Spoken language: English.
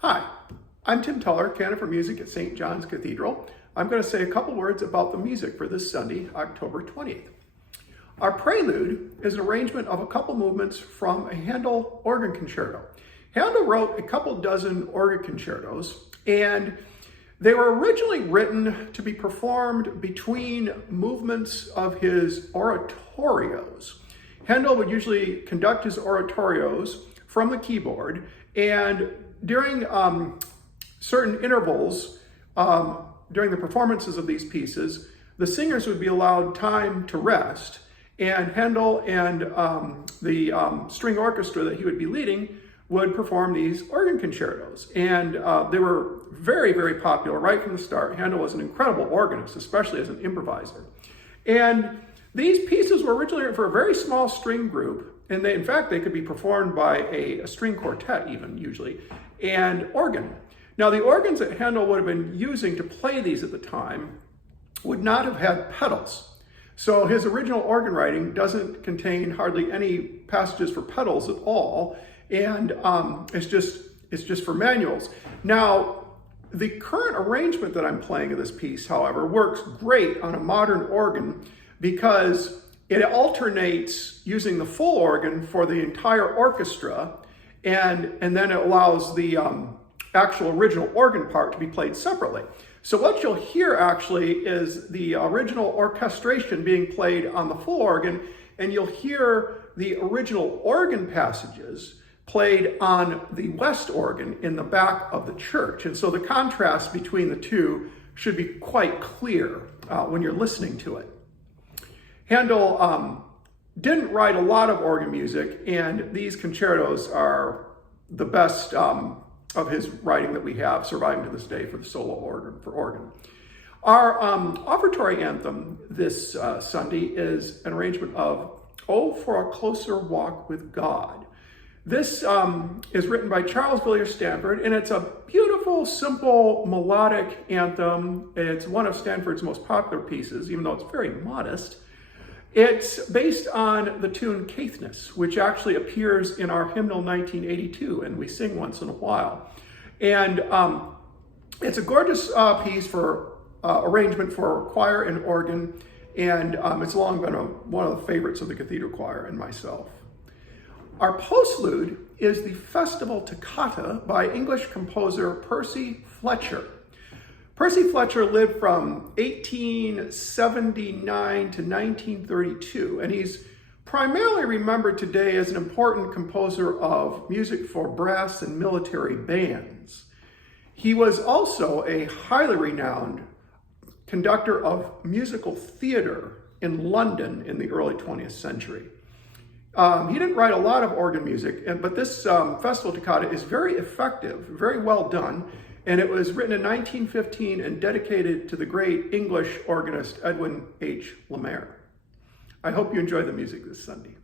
Hi, I'm Tim Tuller, canon for music at St. John's Cathedral. I'm going to say a couple words about the music for this Sunday, October 20th. Our prelude is an arrangement of a couple movements from a Handel organ concerto. Handel wrote a couple dozen organ concertos, and they were originally written to be performed between movements of his oratorios. Handel would usually conduct his oratorios from the keyboard, and during certain intervals, during the performances of these pieces, the singers would be allowed time to rest, and Handel and the string orchestra that he would be leading would perform these organ concertos. And they were very, very popular right from the start. Handel was an incredible organist, especially as an improviser. And these pieces were originally written for a very small string group, and in fact, they could be performed by a string quartet even, usually, and organ. Now, the organs that Handel would have been using to play these at the time would not have had pedals. So his original organ writing doesn't contain hardly any passages for pedals at all, and it's just for manuals. Now, the current arrangement that I'm playing of this piece, however, works great on a modern organ because it alternates using the full organ for the entire orchestra, and then it allows the actual original organ part to be played separately. So what you'll hear actually is the original orchestration being played on the full organ, and you'll hear the original organ passages played on the west organ in the back of the church. And so the contrast between the two should be quite clear when you're listening to it. Handel didn't write a lot of organ music, and these concertos are the best of his writing that we have surviving to this day for the solo organ for organ. Our offertory anthem this Sunday is an arrangement of "Oh, for a Closer Walk with God." This is written by Charles Villiers Stanford, and it's a beautiful, simple, melodic anthem. It's one of Stanford's most popular pieces, even though it's very modest. It's based on the tune Caithness, which actually appears in our hymnal 1982, and we sing once in a while. And it's a gorgeous piece for arrangement for choir and organ, and it's long been one of the favorites of the cathedral choir and myself. Our postlude is the Festival Toccata by English composer Percy Fletcher. Percy Fletcher lived from 1879 to 1932, and he's primarily remembered today as an important composer of music for brass and military bands. He was also a highly renowned conductor of musical theater in London in the early 20th century. He didn't write a lot of organ music, but this Festival Toccata is very effective, very well done, and it was written in 1915 and dedicated to the great English organist Edwin H. Lemaire. I hope you enjoy the music this Sunday.